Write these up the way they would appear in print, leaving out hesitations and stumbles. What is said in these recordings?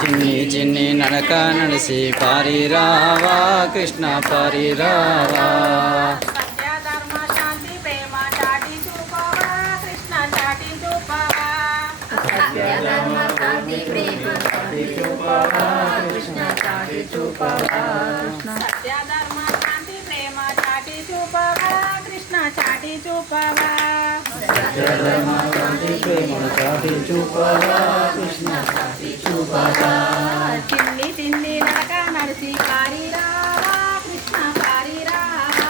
చిన్ని చిన్ని నడక నడిసి పారిరావా కృష్ణ పారిరావా. సత్యధర్మ శాంతి ప్రేమ చాటి చూపవా కృష్ణ చాటి చూపవా. సత్యధర్మ శాంతి ప్రేమ చాటి చూపవా కృష్ణ చాటి చూపవా. సత్యధర్మ శాంతి ప్రేమ చాటి చూపవా కృష్ణ చాటి చూపవా. సత్యధర్మ శాంతి ప్రేమ చాటి చూపవా కృష్ణ చాటి చూపవా. చిన్ని చిన్ని నడక నడిసి పారిరావా కృష్ణ పారిరావా.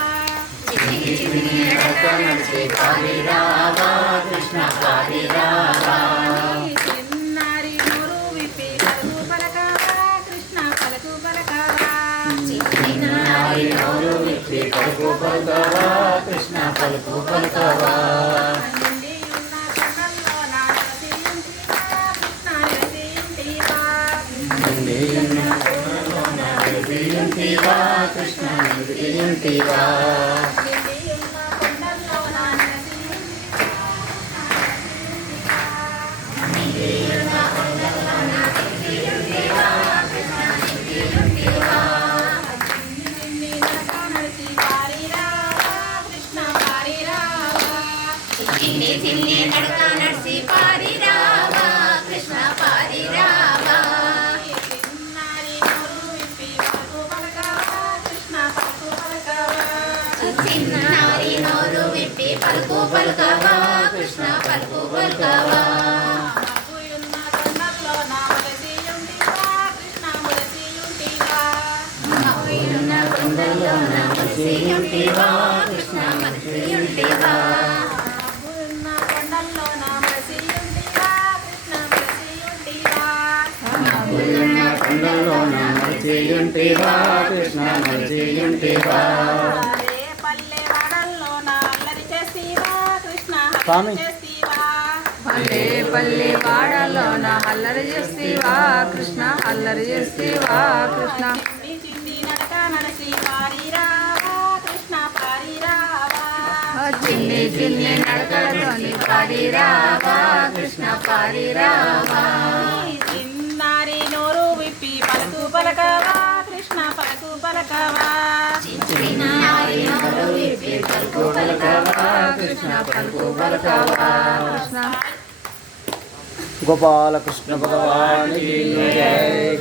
చిన్ని చిన్ని నడక నడిచి పారిరావా కృష్ణ పారిరావా. చిన్నారి నోరు విప్పి పలుకు పలకవా కృష్ణ పలుకు పలకవా. చిన్నారి నోరు విప్పి పలుకు పలకవా కృష్ణ పలుకు పలకవా. నిండి ఉన్న కొండల్లో నా నిలసి ఉంటివా కృష్ణ నిలసి ఉంటివా. నిలిపియుంటివా కృష్ణ నిలిపియుంటివా. నిండి ఉన్న కొండల్లో నా నిలసి చిన్ని నడక నడిసి పారిరావా కృష్ణ పారిరావా. చిన్ని చిన్ని నడక నడిచి పారిరావా కృష్ణ పారిరావా. చిన్నారి నోరు విప్పి పలుకు పలకవా కృష్ణ పలుకు పలకవా. చిన్నారి నోరు విప్పి పలుకు పలుకవా కృష్ణ పలుకు పలుకవా. మబ్బుయున్న కొండల్లో నా ములసి ఉంటివా కృష్ణ ములసి ఉంటివా. మబ్బుయున్న కొండల్లో నా మనసియుంటివా కృష్ణ మనసియుంటివా. మబ్బుయున్న కొండల్లో నా ములసి ఉంటివా కృష్ణ ములసి ఉంటివా. మబ్బులున్న కొండల్లో నా మరిచియుంటివా కృష్ణ మరిచియుంటివా. రే పల్లె వాడల్లో నా అల్లరి చేసివా కృష్ణ స్వామి. అల్లరి చేసివా. పల్లె పల్లె వాడలోన అల్లరి చేస్తీవా కృష్ణ అల్లరి చేస్తీవా కృష్ణ. చిన్ని చిన్ని నడక నడిసి పారిరావా కృష్ణ పారిరావా. చిన్ని చిన్ని నడకలతోని పాడిరావా కృష్ణ పాడిరావా. చిన్నారి నోరు విప్పి పలుకు పలకవా కృష్ణ పలుకు పలకవా. చిన్నారి నోరు విప్పి పలుకు పలుకవా కృష్ణ పలుకు పలుకవా. కృష్ణ గోపాల కృష్ణ భగవాన్ కీ జై.